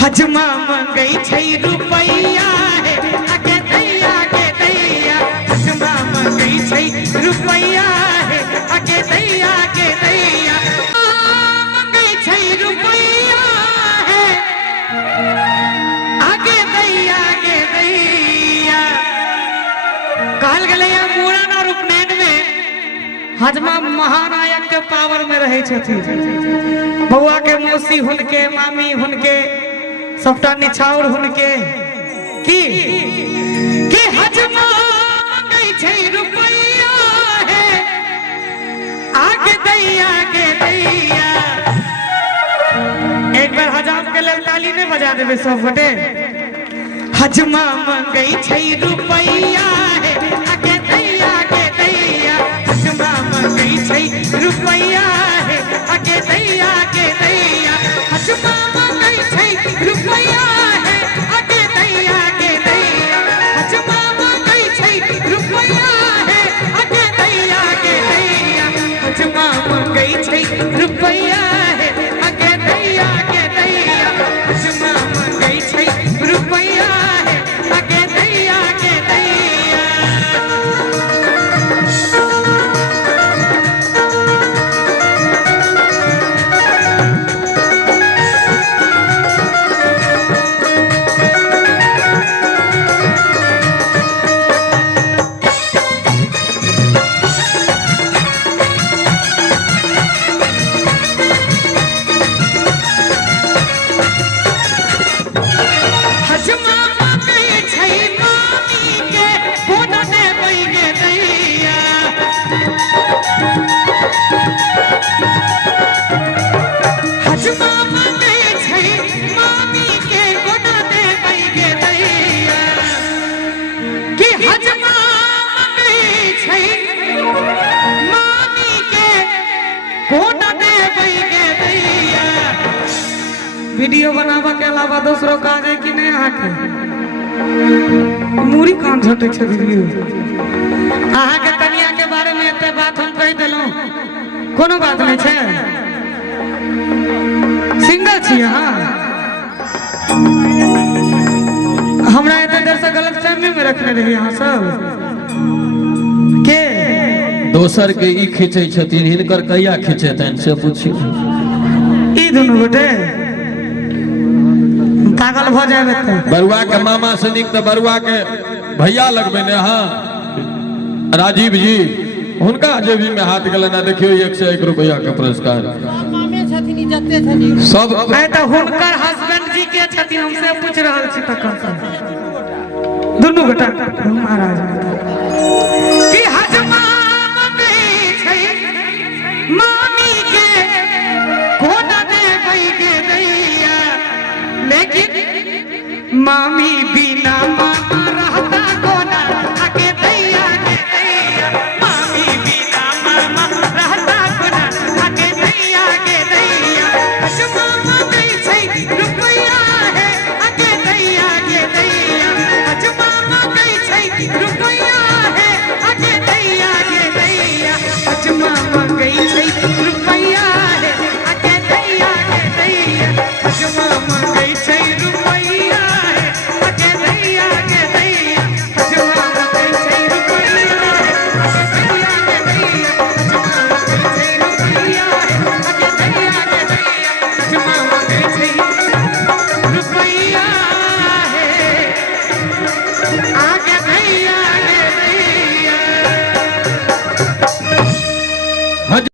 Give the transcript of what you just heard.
हजमा मंगई छै रुपैया है आगे दैया हजमा मंगई छै रुपैया है आगे दैया मंगई छै रुपैया है आगे दैया कहल गले मूड़न और उपनयन में हजमा महानायक के पावर में रहे छथिन। बउआ के मौसी हुनके मामी हुनके सबटा निछाउर हुनके की हजमा मंगई छै रुपैया है आगे दैया एक बार हजाम के लेल ताली नहीं बजा देबे सब गोटे। हजमा मंगई छै रुपैया है आगे दैया हजमा मंगई छै रुपैया है आगे दैया हजमा मंगई छै रुपैया है आगे दैया हजमा मंगई छै रुपैया है आगे दैया हजमा मंगई छै रुपैया है आगे दैया हजमा मंगई छै रुपैया है आगे दैया हजमा मंगई छै मामी के कोना ने बैगे दैया हजमा मंगई छै मामी के कोना ने बैगे दैया कि हजमा मंगई छै मामी के कोना ने बैगे दैया। वीडियो बनावा के अलावा दूसरो काज है कि नहीं आके मूरी कान झटे छे वीडियो अहाँ के कन्या के बारे में एते बात हम कह देलौ कोनो बात नहीं छे सिंगल छी हां हमरा एते देर से गलत फहमी में रखने रही हां सब के दोसर के ई खींचे छथिन हिनकर कहिया खींचेतन से पूछियो ई दुनु गोटे पागल भ जाबे त बरुआ के मामा से निक त बरुआ के भैया लगबे ने हां राजीव जी हुनका जेबी में हाथ गले ना देखियो 101 रुपया के पुरस्कार मामे छथिन जत्ते छथिन सब ए त हुनकर हस्बैंड जी के छथिन हमसे पूछ रहल छी तक दुनु गोटा महाराज कि हजमा मंगई छै मामी के कोना दे बैगे दैया लेकिन मामी बिना